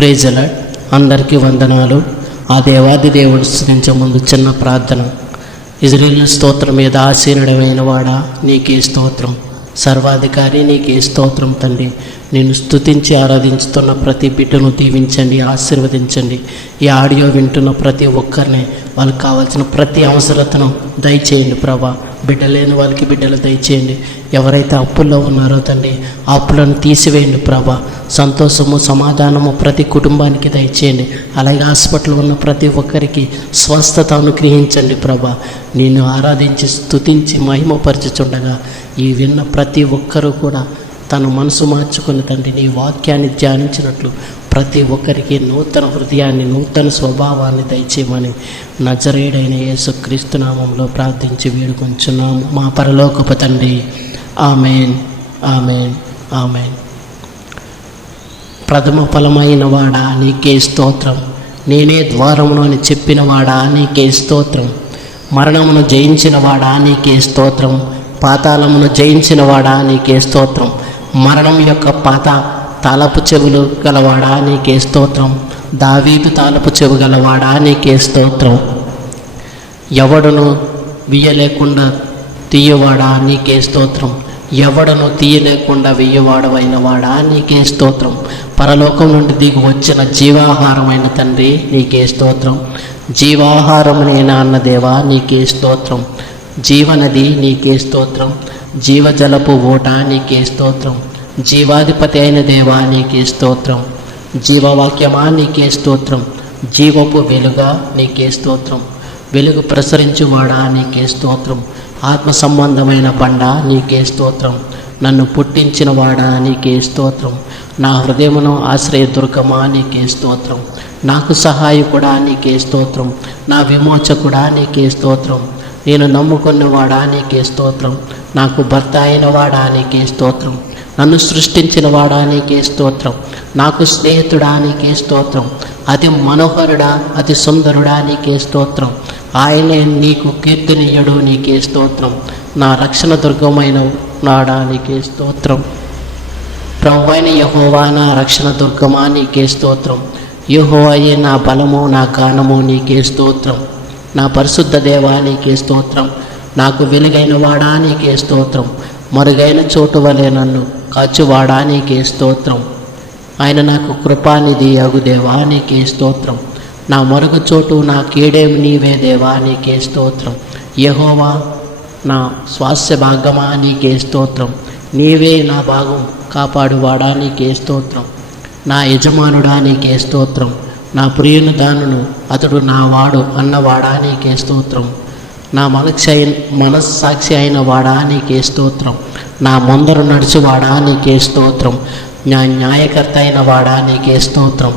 Praise the lord. అందరికీ వందనాలు. ఆ దేవాది దేవుడు స్తుతించే ముందు చిన్న ప్రార్థన. ఇజ్రాయేలు స్తోత్రం మీద ఆసీనుడమైన వాడా నీకే స్తోత్రం. సర్వాధికారి నీకే స్తోత్రం తండ్రి. నేను స్తుతించి ఆరాధించుతున్న ప్రతి బిడ్డను దీవించండి, ఆశీర్వదించండి. ఈ ఆడియో వింటున్న ప్రతి ఒక్కరిని వాళ్ళకి కావాల్సిన ప్రతి అవసరతను దయచేయండి ప్రభా. బిడ్డలేని వాళ్ళకి బిడ్డలు దయచేయండి. ఎవరైతే అప్పుల్లో ఉన్నారో తండ్రి ఆ అప్పులను తీసివేయండి ప్రభా. సంతోషము సమాధానము ప్రతి కుటుంబానికి దయచేయండి. అలాగే హాస్పిటల్ ఉన్న ప్రతి ఒక్కరికి స్వస్థత అనుగ్రహించండి ప్రభా. నేను ఆరాధించి స్తుతించి మహిమపరచుచుండగా ఈ విన్న ప్రతి ఒక్కరూ కూడా తన మనసు మార్చుకుని తండ్రి నీ వాక్యాన్ని ధ్యానించినట్లు ప్రతి ఒక్కరికి నూతన హృదయాన్ని, నూతన స్వభావాన్ని దయచేయమని నజరేయుడైన యేసుక్రీస్తు నామంలో ప్రార్థించి వేడుకొంచున్నాము మా పరలోకపు తండ్రి. ఆమేన్, ఆమేన్, ఆమేన్. ప్రథమ ఫలమైన వాడా నీకే స్తోత్రం. నేనే ద్వారమును అని చెప్పిన వాడా నీకే స్తోత్రం. మరణమును జయించిన వాడా నీకే స్తోత్రం. పాతాళమును జయించిన వాడా నీకే స్తోత్రం. మరణం యొక్క తాళపు చెవులు గలవాడా నీకే స్తోత్రం. దావీదు తాళపు చెవు గలవాడా నీకే స్తోత్రం. ఎవడును వియ్యలేకుండా తీయవాడా నీకే స్తోత్రం. ఎవడను తీయలేకుండా వెయ్యవాడవైన వాడా నీకే స్తోత్రం. పరలోకం నుండి దిగి వచ్చిన జీవాహారమైన తండ్రి నీకే స్తోత్రం. జీవాహారమునేనా అన్న దేవా నీకే స్తోత్రం. జీవనది నీకే స్తోత్రం. జీవజలపు ఓట నీకే స్తోత్రం. జీవాధిపతి అయిన దేవా నీకే స్తోత్రం. జీవవాక్యమా నీకే స్తోత్రం. జీవపు వెలుగా నీకే స్తోత్రం. వెలుగు ప్రసరించువాడా నీకే స్తోత్రం. ఆత్మ సంబంధమైన బండ నీకే స్తోత్రం. నన్ను పుట్టించిన వాడా నీకే స్తోత్రం. నా హృదయమును ఆశ్రయదుర్గమా నీకే స్తోత్రం. నాకు సహాయకుడా నీకే స్తోత్రం. నా విమోచకుడా నీకే స్తోత్రం. నేను నమ్ముకున్నవాడా నీకే స్తోత్రం. నాకు భర్త అయిన వాడా నీకే స్తోత్రం. నన్ను సృష్టించిన వాడా నీకే స్తోత్రం. నాకు స్నేహితుడా నీకే స్తోత్రం. అతి మనోహరుడా, అతి సుందరుడా నీకే స్తోత్రం. ఆయనే నీకు కీర్తినీయుడు నీకే స్తోత్రం. నా రక్షణ దుర్గమైన నాడా నీకే స్తోత్రం. ప్రభువైన యెహోవా నా రక్షణ దుర్గమా నీకే స్తోత్రం. యెహోవాయే నా బలము, నా గానము నీకే స్తోత్రం. నా పరిశుద్ధ దేవా నీకే స్తోత్రం. నాకు వెలుగైన వాడా నీకే స్తోత్రం. మరుగైన చోటు వలె నన్ను కాచువాడా నీకే స్తోత్రం. ఆయన నాకు కృపానిధి అగు దేవా నీకే స్తోత్రం. నా మరుగు చోటు నా కీడేం నీవే దేవా నీకే స్తోత్రం. యెహోవా నా స్వాస్థ్య భాగమా నీకే స్తోత్రం. నీవే నా భాగం కాపాడువాడా నీకే స్తోత్రం. నా యజమానుడా నీకే స్తోత్రం. నా ప్రియుని దానును అతడు నా వాడు అన్నవాడా నీకే స్తోత్రం. నా మనస్సాక్షి అయిన వాడా నీకే స్తోత్రం. నా ముందరు నడుచువాడా నీకే స్తోత్రం. నా న్యాయకర్త అయిన వాడా నీకే స్తోత్రం.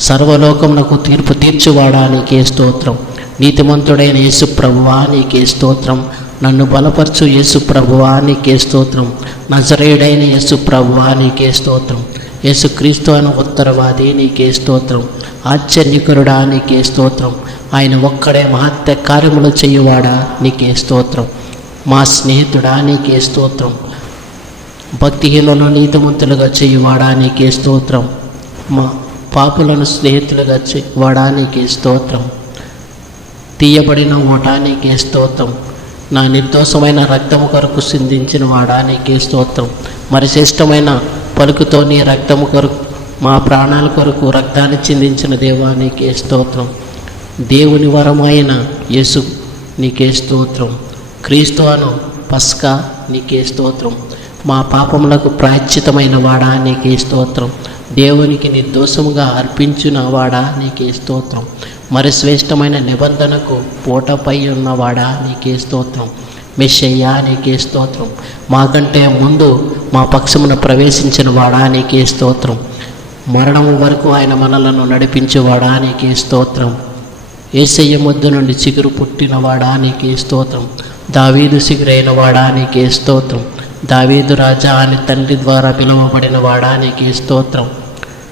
సర్వలోకమునకు తీర్పు తీర్చువాడా నీకే స్తోత్రం. నీతిమంతుడైన యేసు ప్రభువా నీకే స్తోత్రం. నన్ను బలపరచు యేసు ప్రభువా నీకే స్తోత్రం. నజరేయుడైన యేసు ప్రభువా నీకే స్తోత్రం. యేసుక్రీస్తు అను ఉత్తరవాది నీకే స్తోత్రం. ఆశ్చర్యకరుడా నీకే స్తోత్రం. ఆయన ఒక్కడే మహత్య కార్యములు చేయువాడా నీకే స్తోత్రం. మా స్నేహితుడా నీకే స్తోత్రం. భక్తిహీనులను నీతిమంతులుగా చేయువాడా నీకే స్తోత్రం. మా పాపులను స్నేహితులుగా చేయువాడా నీకే స్తోత్రం. తీయబడిన ఓట నీకే స్తోత్రం. నా నిర్దోషమైన రక్తము కొరకు సిందించిన వాడా నీకే స్తోత్రం. మరి శ్రేష్టమైన పలుకుతో నీ రక్తము కొరకు మా ప్రాణాల కొరకు రక్తాన్ని చిందించిన దేవా నీకే స్తోత్రం. దేవుని వరమైన యేసు నీకే స్తోత్రం. క్రీస్తు అను పస్కా నీకే స్తోత్రం. మా పాపములకు ప్రాయశ్చితమైన వాడా నీకే స్తోత్రం. దేవునికి నిర్దోషముగా అర్పించిన వాడా నీకే స్తోత్రం. మరి శ్రేష్టమైన నిబంధనకు పూటపై ఉన్నవాడా నీకే స్తోత్రం. మెస్సయ్యా నీకే స్తోత్రం. మాకంటే ముందు మా పక్షమున ప్రవేశించిన వాడా నీకే స్తోత్రం. మరణం వరకు ఆయన మనలను నడిపించేవాడా నీకే స్తోత్రం. యేసయ్య మొద్దు నుండి చిగురు పుట్టినవాడా నీకే స్తోత్రం. దావీదు చిగురైన వాడా నీకే స్తోత్రం. దావీదు రాజా అని తండ్రి ద్వారా పిలువబడిన వాడా నీకే స్తోత్రం.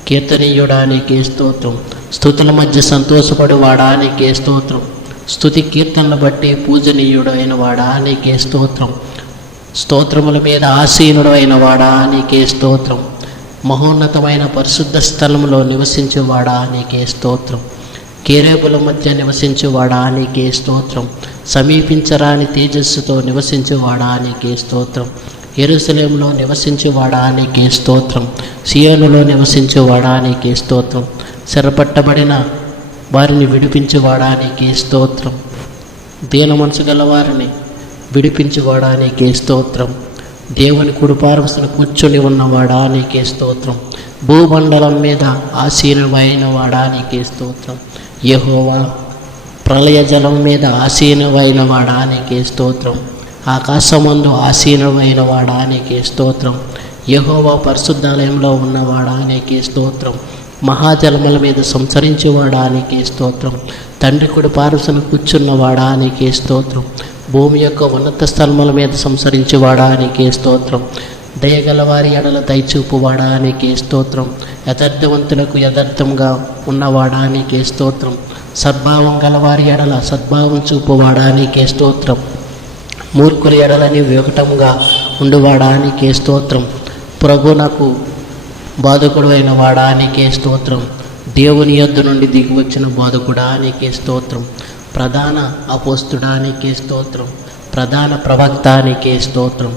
కీర్తనీయుడా నీకే స్తోత్రం. స్తుతుల మధ్య సంతోషపడి వాడా నీకే స్తోత్రం. స్తుతి కీర్తనలు బట్టి పూజనీయుడు అయిన వాడా నీకే స్తోత్రం. స్తోత్రముల మీద ఆసీనుడు అయిన వాడా నీకే స్తోత్రం. మహోన్నతమైన పరిశుద్ధ స్థలములో నివసించువాడా నీకే స్తోత్రం. కేరేబుల మధ్య నివసించువాడా నీకే స్తోత్రం. సమీపించరాని తేజస్సుతో నివసించువాడా నీకే స్తోత్రం. యెరూషలేములో నివసించువాడా నీకే స్తోత్రం. సియోనులో నివసించువాడా నీకే స్తోత్రం. చెరపట్టబడిన వారిని విడిపించువాడా నీకే స్తోత్రం. దీన మనసు గల వారిని విడిపించువాడా నీకే స్తోత్రం. దేవుని కుడిపార్శ్వన కూర్చొని ఉన్నవాడా నీకే స్తోత్రం. భూమండలం మీద ఆసీనుడైన వాడా నీకే స్తోత్రం. యెహోవా ప్రళయ జలం మీద ఆసీనుడైన వాడా నీకే స్తోత్రం. ఆకాశమందు ఆసీనుడైన వాడా నీకే స్తోత్రం. యెహోవా పరిశుద్ధాలయంలో ఉన్నవాడా నీకే స్తోత్రం. మహాజలముల మీద సంచరించేవాడా నీకే స్తోత్రం. తండ్రి కుడి పార్శ్వన కూర్చున్నవాడా నీకే స్తోత్రం. భూమి యొక్క ఉన్నత స్థలముల మీద సంచరించేవాడా నీకే స్తోత్రం. దయగల వారి ఎడల దయచూపువాడా నీకే స్తోత్రం. యథార్థవంతులకు యథార్థంగా ఉన్నవాడా నీకే స్తోత్రం. సద్భావం గలవారి ఎడల సద్భావం చూపువాడా నీకే స్తోత్రం. మూర్ఖుల ఎడలని వికటంగా ఉండువాడా నీకే స్తోత్రం. ప్రభు నాకు బాధకుడు అయిన వాడా నీకే స్తోత్రం. దేవుని యొద్ద నుండి దిగి వచ్చిన బాధకుడా నీకే స్తోత్రం. ప్రధాన అపోస్తుడా నీకే స్తోత్రం. ప్రధాన ప్రవక్త నీకే స్తోత్రం.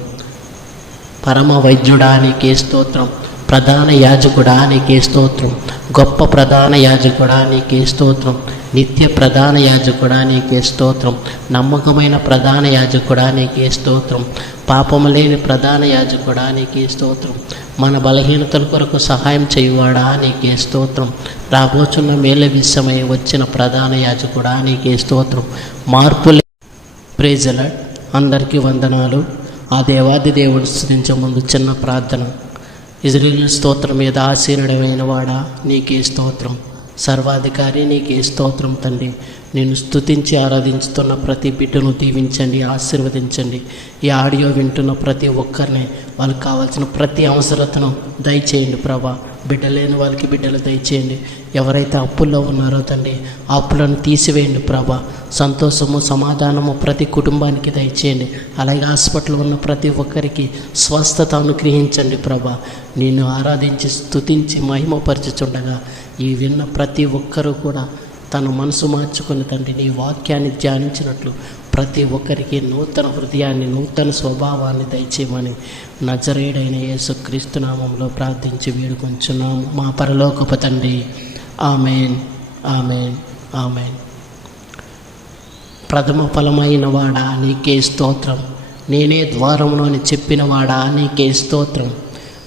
పరమ వైద్యుడా నీకే స్తోత్రం. ప్రధాన యాజకుడా నీకే స్తోత్రం. గొప్ప ప్రధాన యాజకుడా నీకే స్తోత్రం. నిత్య ప్రధాన యాజకుడా నీకే స్తోత్రం. నమ్మకమైన ప్రధాన యాజకుడా నీకే స్తోత్రం. పాపము లేని ప్రధాన యాజకుడా నీకే స్తోత్రం. మన బలహీనతల కొరకు సహాయం చేయువాడా నీకే స్తోత్రం. రాబోచున్న మేల విషయమై వచ్చిన ప్రధాన యాజకుడా నీకే స్తోత్రం. మార్పులే ప్రైజ్ ది లార్డ్. అందరికీ వందనాలు. ఆ దేవాది దేవుడు స్తుతించే ముందు చిన్న ప్రార్థన. ఇజ్రాయేలు స్తోత్రం మీద ఆసీనుడమైన వాడా నీకే స్తోత్రం. సర్వాధికారి నీకే స్తోత్రం తండ్రి. నేను స్తుతించి ఆరాధించుతున్న ప్రతి బిడ్డను దీవించండి, ఆశీర్వదించండి. ఈ ఆడియో వింటున్న ప్రతి ఒక్కరిని వాళ్ళకి కావాల్సిన ప్రతి అవసరతను దయచేయండి ప్రభా. బిడ్డలేని వాళ్ళకి బిడ్డలు దయచేయండి. ఎవరైతే అప్పుల్లో ఉన్నారో తండ్రి ఆ అప్పులను తీసివేయండి ప్రభా. సంతోషము సమాధానము ప్రతి కుటుంబానికి దయచేయండి. అలాగే హాస్పిటల్లో ఉన్న ప్రతి ఒక్కరికి స్వస్థత అనుగ్రహించండి ప్రభా. నేను ఆరాధించి స్తుతించి మహిమపరచుచుండగా ఈ విన్న ప్రతి ఒక్కరూ కూడా తన మనసు మార్చుకుని తండ్రి నీ వాక్యాన్ని ధ్యానించినట్లు ప్రతి ఒక్కరికి నూతన హృదయాన్ని నూతన స్వభావాన్ని దయచేయమని నజరేయుడైన యేసుక్రీస్తు నామములో ప్రార్థించి వేడుకొంచున్నాము మా పరలోకపు తండ్రి. ఆమేన్, ఆమేన్, ఆమేన్. ప్రథమ ఫలమైన వాడా నీకే స్తోత్రం. నేనే ద్వారమును అని చెప్పిన వాడా నీకే స్తోత్రం.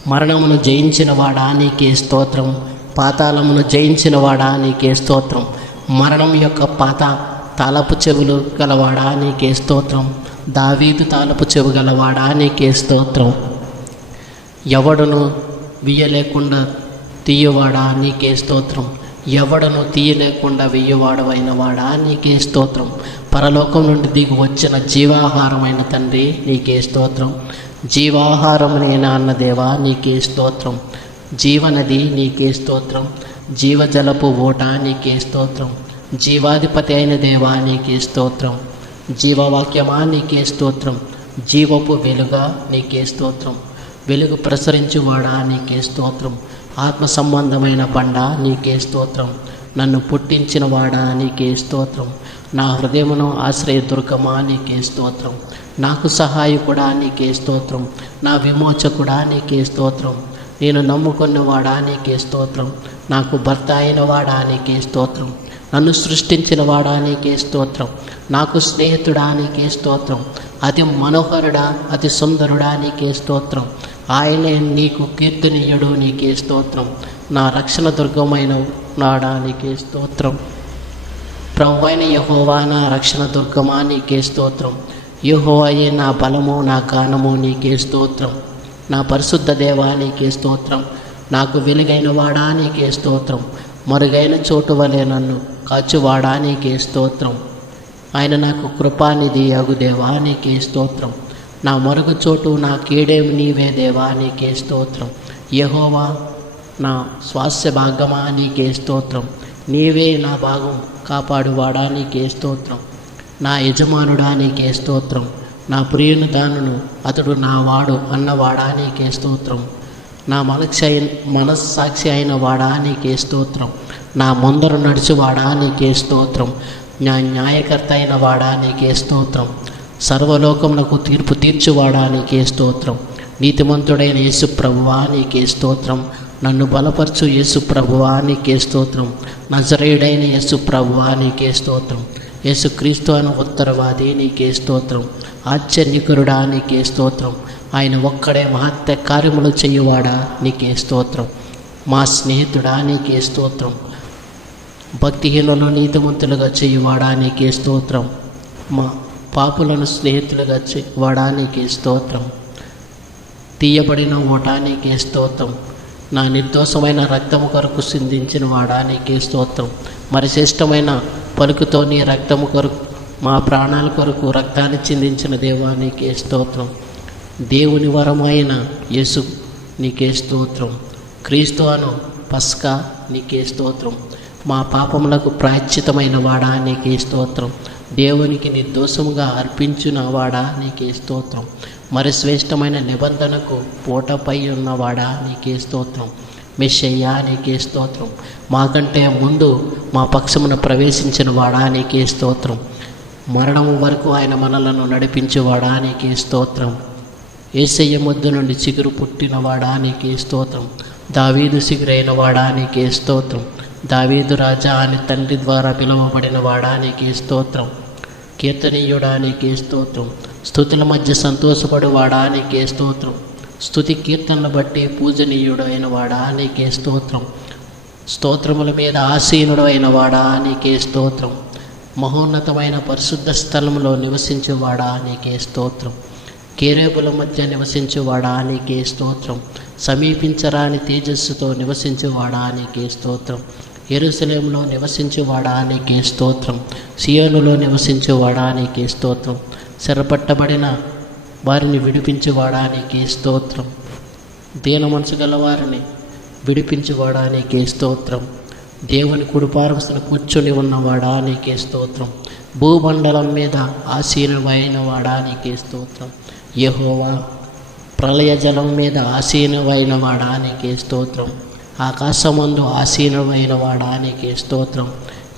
మరణమును జయించిన వాడా నీకే స్తోత్రం. పాతాళమును జయించిన వాడా నీకే స్తోత్రం. మరణం యొక్క తాళపు చెవులు గలవాడా నీకే స్తోత్రం. దావీదు తాళపు చెవు గలవాడా నీకే స్తోత్రం. ఎవడును వియ్యలేకుండా తీయవాడా నీకే స్తోత్రం. ఎవడను తీయలేకుండా వెయ్యవాడవైన వాడా నీకే స్తోత్రం. పరలోకం నుండి దిగి వచ్చిన జీవాహారమైన తండ్రి నీకే స్తోత్రం. జీవాహారం నేనా అన్న దేవా నీకే స్తోత్రం. జీవనది నీకే స్తోత్రం. జీవజలపు ఓట నీకే స్తోత్రం. జీవాధిపతి అయిన దేవా నీకే స్తోత్రం. జీవవాక్యమా నీకే స్తోత్రం. జీవపు వెలుగా నీకే స్తోత్రం. వెలుగు ప్రసరించువాడా నీకే స్తోత్రం. ఆత్మ సంబంధమైన బండ నీకే స్తోత్రం. నన్ను పుట్టించిన వాడా నీకే స్తోత్రం. నా హృదయమును ఆశ్రయదుర్గమా నీకే స్తోత్రం. నాకు సహాయకుడా నీకే స్తోత్రం. నా విమోచకుడా నీకే స్తోత్రం. నేను నమ్ముకున్న వాడా నీకే స్తోత్రం. నాకు భర్త అయిన వాడా నీకే స్తోత్రం. నన్ను సృష్టించిన వాడా నీకే స్తోత్రం. నాకు స్నేహితుడా నీకే స్తోత్రం. అతి మనోహరుడా అతి సుందరుడా నీకే స్తోత్రం. ఆయనే నీకు కీర్తనీయుడు నీకే స్తోత్రం. నా రక్షణ దుర్గమైన నాడా నీకే స్తోత్రం. ప్రభువైన యెహోవా నా రక్షణ దుర్గమా నీకే స్తోత్రం. యెహోవాయే నా బలము నా గానము నీకే స్తోత్రం. నా పరిశుద్ధ దేవా నీకే స్తోత్రం. నాకు వెలుగైన వాడా నీకే స్తోత్రం. మరుగైన చోటు వలె నన్ను కాచువాడా నీకే స్తోత్రం. ఆయన నాకు కృపానిధి అగు దేవా నీకే స్తోత్రం. నా మరుగు చోటు నా కీడేమి నీవే దేవా నీకే స్తోత్రం. యెహోవా నా స్వాస్థ్య భాగమా నీకే స్తోత్రం. నీవే నా భాగం కాపాడువాడా నీకే స్తోత్రం. నా యజమానుడా నీకే స్తోత్రం. నా ప్రియుని దానును అతడు నా వాడు అన్నవాడా నీకే స్తోత్రం. నా మనస్సాక్షి అయిన వాడా నీకే స్తోత్రం. నా ముందర నడుచువాడా నీకే స్తోత్రం. నా న్యాయకర్త అయిన వాడా నీకే స్తోత్రం. సర్వలోకమునకు తీర్పు తీర్చువాడా నీకే స్తోత్రం. నీతిమంతుడైన యేసు ప్రభువా నీకే స్తోత్రం. నన్ను బలపరచు యేసు ప్రభువా నీకే స్తోత్రం. నజరేయుడైన యేసు ప్రభువా నీకే స్తోత్రం. యేసుక్రీస్తు అను ఉత్తరవాది నీకే స్తోత్రం. ఆశ్చర్యకరుడా నీకే స్తోత్రం. ఆయన ఒక్కడే మహత్య కార్యములు చేయువాడా నీకే స్తోత్రం. మా స్నేహితుడా నీకే స్తోత్రం. భక్తిహీనులను నీతిమంతులుగా చేయువాడా నీకే స్తోత్రం. మా పాపులను స్నేహితులుగా చేయువాడా నీకే స్తోత్రం. తీయబడిన ఓటా నీకే స్తోత్రం. నా నిర్దోషమైన రక్తము కొరకు సిందించిన వాడా నీకే స్తోత్రం. మరి శ్రేష్టమైన పలుకుతో నీ రక్తము కొరకు మా ప్రాణాల కొరకు రక్తాన్ని చిందించిన దేవా నీకే స్తోత్రం. దేవుని వరమైన యేసు నీకే స్తోత్రం. క్రీస్తు అను పస్కా నీకే స్తోత్రం. మా పాపములకు ప్రాయశ్చితమైన వాడా నీకే స్తోత్రం. దేవునికి నిర్దోషముగా అర్పించిన వాడా నీకే స్తోత్రం. మరి శ్రేష్టమైన నిబంధనకు పూటపై ఉన్నవాడా నీకే స్తోత్రం. మెస్సయ్యా నీకే స్తోత్రం. మాకంటే ముందు మా పక్షమున ప్రవేశించిన వాడా నీకే స్తోత్రం. మరణం వరకు ఆయన మనలను నడిపించేవాడా నీకే స్తోత్రం. యేసయ్య ముద్దు నుండి చిగురు పుట్టినవాడా నీకే స్తోత్రం. దావీదు చిగురైన వాడా నీకే స్తోత్రం. దావీదు రాజా అని తండ్రి ద్వారా పిలువబడిన వాడా నీకే స్తోత్రం. కీర్తనీయుడా నీకే స్తోత్రం. స్తుతుల మధ్య సంతోషపడు వాడా నీకే స్తోత్రం. స్తుతి కీర్తనలు బట్టి పూజనీయుడు అయిన వాడా నీకే స్తోత్రం. స్తోత్రముల మీద ఆసీనుడు అయిన వాడా నీకే స్తోత్రం. మహోన్నతమైన పరిశుద్ధ స్థలంలో నివసించేవాడా నీకే స్తోత్రం. కేరేబుల మధ్య నివసించేవాడా నీకే స్తోత్రం. సమీపించరాని తేజస్సుతో నివసించేవాడా నీకే స్తోత్రం. యెరూషలేములో నివసించేవాడా నీకే స్తోత్రం. సియోనులో నివసించేవాడా నీకే స్తోత్రం. చెరపట్టబడిన వారిని విడిపించేవాడా నీకే స్తోత్రం. దీన మనసు గల వారిని విడిపించేవాడా నీకే స్తోత్రం. దేవుని కుడిపార్శ్వన కూర్చొని ఉన్నవాడా నీకే స్తోత్రం. భూమండలం మీద ఆసీనుడైన వాడా నీకే స్తోత్రం. యెహోవా ప్రళయ జలం మీద ఆసీనుడైన వాడా నీకే స్తోత్రం. ఆకాశమందు ఆసీనుడైన వాడా నీకే స్తోత్రం.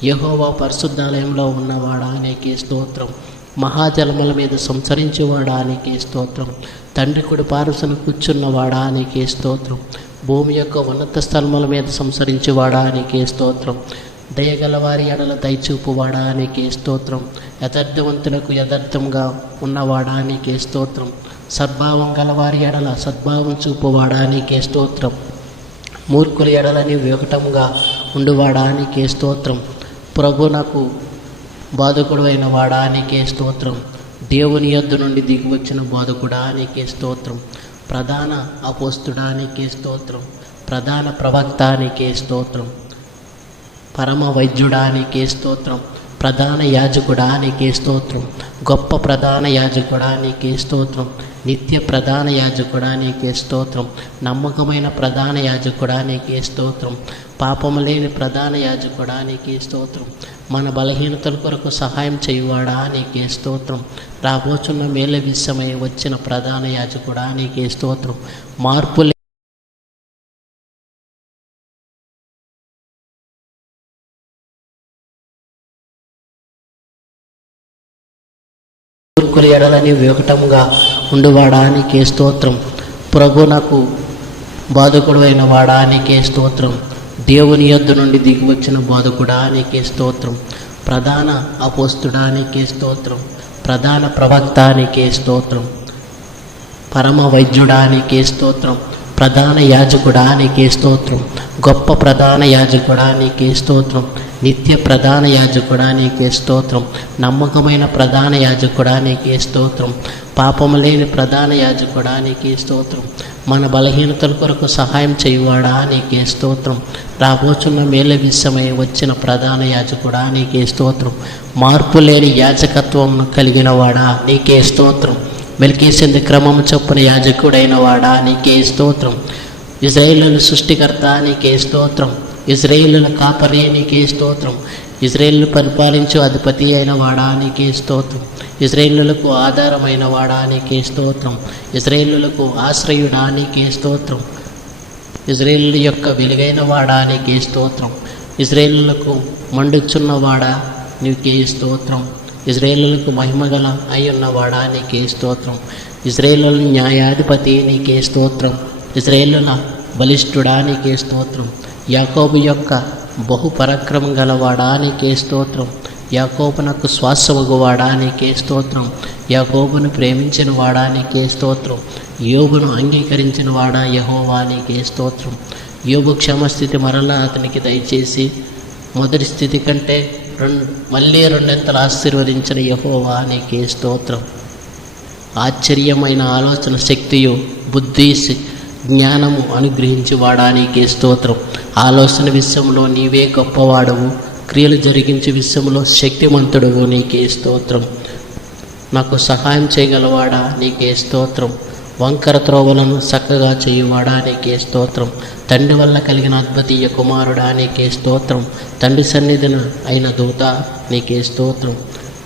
యెహోవా పరిశుద్ధాలయంలో ఉన్నవాడా నీకే స్తోత్రం. మహాజలముల మీద సంచరించేవాడా నీకే స్తోత్రం. తండ్రి కుడి పార్శ్వన కూర్చున్నవాడా నీకే స్తోత్రం. భూమి యొక్క ఉన్నత స్థలముల మీద సంచరించేవాడా నీకే స్తోత్రం. దయగల వారి ఎడల దయచూపువాడా నీకే స్తోత్రం. యథార్థవంతులకు యథార్థంగా ఉన్నవాడా నీకే స్తోత్రం. సద్భావం గలవారి ఎడల సద్భావం చూపువాడా నీకే స్తోత్రం. మూర్ఖుల ఎడలని వికటంగా ఉండువాడా నీకే స్తోత్రం. ప్రభు నాకు బాధకుడు అయిన వాడా నీకే స్తోత్రం. దేవుని యొద్ద నుండి దిగివచ్చిన బాధకుడా నీకే స్తోత్రం. ప్రధాన అపోస్తుడా నీకే స్తోత్రం. ప్రధాన ప్రవక్త నీకే స్తోత్రం. పరమ వైద్యుడా నీకే స్తోత్రం. ప్రధాన యాజకుడా నీకే స్తోత్రం. గొప్ప ప్రధాన యాజకుడా నీకే స్తోత్రం. నిత్య ప్రధాన యాజకుడా నీకే స్తోత్రం. నమ్మకమైన ప్రధాన యాజకుడా నీకే స్తోత్రం. పాపము లేని ప్రధాన యాజకుడా నీకే స్తోత్రం. మన బలహీనతల కొరకు సహాయం చేయువాడా నీకే స్తోత్రం. రాబోచున్న మేల విషయమై వచ్చిన ప్రధాన యాజకుడా నీకే స్తోత్రం. మార్పు మూర్ఖుల ఎడలని వికటంగా ఉండువాడా నీకే స్తోత్రం. ప్రభు నాకు బాధకుడు అయిన వాడా నీకే స్తోత్రం. దేవుని యొద్ద నుండి దిగివచ్చిన బాధకుడా నీకే స్తోత్రం. ప్రధాన అపోస్తుడా నీకే స్తోత్రం. ప్రధాన ప్రవక్త నీకే స్తోత్రం. పరమ వైద్యుడా నీకే స్తోత్రం. ప్రధాన యాజకుడా నీకే స్తోత్రం. గొప్ప ప్రధాన యాజకుడా నీకే స్తోత్రం. నిత్య ప్రధాన యాజకుడా నీకే స్తోత్రం. నమ్మకమైన ప్రధాన యాజకుడా నీకే స్తోత్రం. పాపము లేని ప్రధాన యాజకుడా నీకే స్తోత్రం. మన బలహీనతల కొరకు సహాయం చేయువాడా నీకే స్తోత్రం. రాబోచున్న మేల విషయమై వచ్చిన ప్రధాన యాజకుడా నీకే స్తోత్రం. మార్పు లేని యాజకత్వం కలిగిన వాడా నీకే స్తోత్రం. మెల్కీసెదెకు క్రమము చొప్పున యాజకుడైన వాడా నీకే స్తోత్రం. ఇశ్రాయేలుల సృష్టికర్త నీకే స్తోత్రం. ఇశ్రాయేలుల కాపరి నీకే స్తోత్రం. ఇశ్రాయేలును పరిపాలించు అధిపతి అయిన వాడా నీకే స్తోత్రం. ఇశ్రాయేలులకు ఆధారమైన వాడా నీకే స్తోత్రం. ఇశ్రాయేలులకు ఆశ్రయుడా నీకే స్తోత్రం. ఇజ్రాయేలు యొక్క వెలుగైన వాడా నీకే స్తోత్రం. ఇజ్రాయేలులకు మండుచున్నవాడా నీకే స్తోత్రం. ఇజ్రాయేలులకు మహిమగల అయ్యున్నవాడా నీకే స్తోత్రం. ఇజ్రాయేలు న్యాయాధిపతి నీకే స్తోత్రం. ఇజ్రాయేలుల బలిష్ఠుడా నీకే స్తోత్రం. యాకోబు యొక్క బహుపరాక్రమం గలవాడా నీకే స్తోత్రం. యాకోబునకు శ్వాసమగువాడా నీకే స్తోత్రం. యాకోబును ప్రేమించిన వాడా నీకే స్తోత్రం. యోబును అంగీకరించిన వాడా యెహోవా నీకే స్తోత్రం. యోబు క్షమస్థితి మరలా అతనికి దయచేసి మొదటి స్థితి కంటే మళ్ళీ రెండంతలు ఆశీర్వదించిన యెహోవా నీకే స్తోత్రం. ఆశ్చర్యమైన ఆలోచన శక్తియు బుద్ధి జ్ఞానము అనుగ్రహించి వాడా నీకే స్తోత్రం. ఆలోచన విషయంలో నీవే గొప్పవాడవు, క్రియలు జరిగించే విషయంలో శక్తిమంతుడువు నీకే స్తోత్రం. నాకు సహాయం చేయగలవాడా నీకే స్తోత్రం. వంకర త్రోవలను చక్కగా చేయువాడా నీకే స్తోత్రం. తండ్రి వల్ల కలిగిన అద్భుతీయ కుమారుడా నీకే స్తోత్రం. తండ్రి సన్నిధిన అయిన దూత నీకే స్తోత్రం.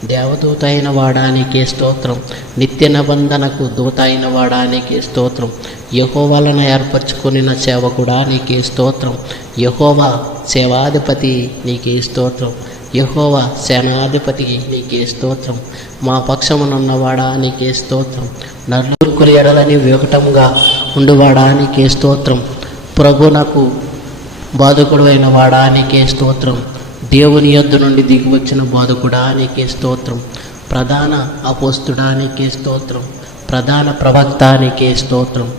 దేవదూత అయిన వాడా నీకే స్తోత్రం. నిత్య నిబంధనకు దూత అయిన వాడా నీకే స్తోత్రం. యెహోవాలను ఏర్పరచుకున్న సేవకుడా నీకే స్తోత్రం. యెహోవా సేవాధిపతి నీకే స్తోత్రం. యెహోవా సేనాధిపతి నీకే స్తోత్రం. మా పక్షమునున్నవాడా నీకే స్తోత్రం. నలుగురు ఎడలని వికటముగా ఉండువాడా నీకే స్తోత్రం. ప్రభు నాకు బాధకుడు అయిన వాడా నీకే స్తోత్రం. దేవుని యొద్ద నుండి దిగివచ్చిన బోధకుడా నీకే స్తోత్రం. ప్రధాన అపోస్తుడా నీకే స్తోత్రం. ప్రధాన ప్రవక్త నీకే స్తోత్రం.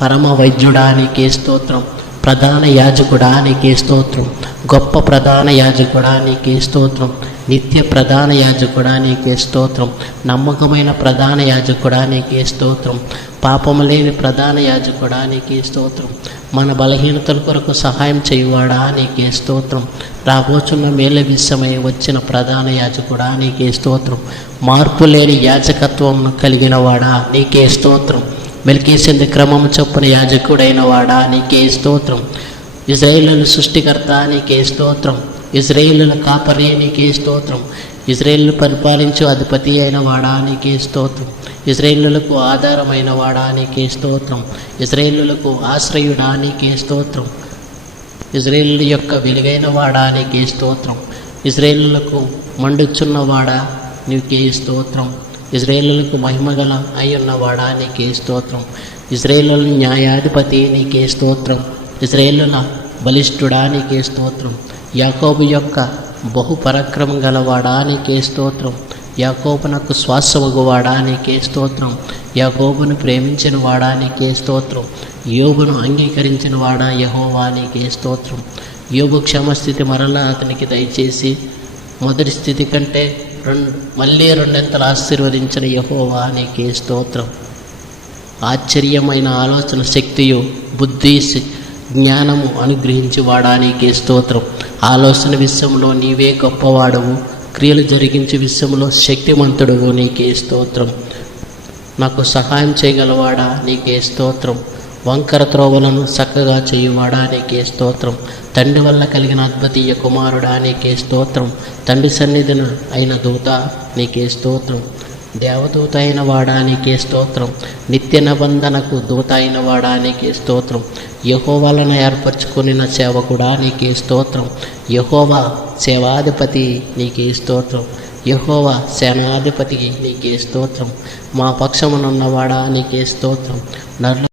పరమ వైద్యుడా నీకే స్తోత్రం. ప్రధాన యాజకుడా నీకే స్తోత్రం. గొప్ప ప్రధాన యాజకుడా నీకే స్తోత్రం. నిత్య ప్రధాన యాజకుడా నీకే స్తోత్రం. నమ్మకమైన ప్రధాన యాజకుడా నీకే స్తోత్రం. పాపము లేని ప్రధాన యాజకుడా నీకే స్తోత్రం. మన బలహీనతల కొరకు సహాయం చేయువాడా నీకే స్తోత్రం. రాబోచున్న మేల విషయమై వచ్చిన ప్రధాన యాజకుడా నీకే స్తోత్రం. మార్పు లేని యాజకత్వం కలిగిన వాడా నీకే స్తోత్రం. మెల్కీసెదెకు క్రమము చొప్పున యాజకుడైన వాడా నీకే స్తోత్రం. ఇజ్రాయేలుల సృష్టికర్త నీకే స్తోత్రం. ఇజ్రాయేలుల కాపరి నీకే స్తోత్రం. ఇజ్రాయేలు పరిపాలించు అధిపతి అయిన వాడా నీకే స్తోత్రం. ఇజ్రాయేలులకు ఆధారమైన వాడా నీకే స్తోత్రం. ఇజ్రాయేలులకు ఆశ్రయుడా నీకే స్తోత్రం. ఇజ్రాయేలు యొక్క వెలుగైన వాడా నీకే స్తోత్రం. ఇజ్రాయేలులకు మండుచున్నవాడా నీకే స్తోత్రం. ఇజ్రాయేలులకు మహిమగల అయ్యున్నవాడా నీకే స్తోత్రం. ఇజ్రాయేలు న్యాయాధిపతి నీకే స్తోత్రం. ఇజ్రాయేలుల బలిష్ఠుడా నీకే స్తోత్రం. యాకోబు యొక్క బహుపరాక్రమం గలవాడా నీకే స్తోత్రం. యాకోబునకు శ్వాసమగువాడా నీకే స్తోత్రం. యాకోబును ప్రేమించిన వాడా నీకే స్తోత్రం. యోబును అంగీకరించిన వాడా యెహోవా నీకే స్తోత్రం. యోబు క్షమస్థితి మరలా అతనికి దయచేసి మొదటి స్థితి కంటే మళ్ళీ రెండంతలు ఆశీర్వదించిన యెహోవా నీకే స్తోత్రం. ఆశ్చర్యమైన ఆలోచన శక్తియు బుద్ధి జ్ఞానము అనుగ్రహించి వాడా నీకే స్తోత్రం. ఆలోచన విషయంలో నీవే గొప్పవాడవు, క్రియలు జరిగించే విషయంలో శక్తిమంతుడువు నీకే స్తోత్రం. నాకు సహాయం చేయగలవాడా నీకే స్తోత్రం. వంకర త్రోవలను చక్కగా చేయువాడా నీకే స్తోత్రం. తండ్రి వల్ల కలిగిన అద్భుతీయ కుమారుడా నీకే స్తోత్రం. తండ్రి సన్నిధిన అయిన దూత నీకే స్తోత్రం. దేవదూత అయిన వాడా నీకే స్తోత్రం. నిత్య నిబంధనకు దూత అయిన వాడా నీకే స్తోత్రం. యెహోవాలను ఏర్పరచుకున్న సేవకుడా నీకే స్తోత్రం. యెహోవా సేవాధిపతి నీకే స్తోత్రం. యెహోవా సేనాధిపతి నీకే స్తోత్రం. మా పక్షమునున్నవాడా నీకే స్తోత్రం.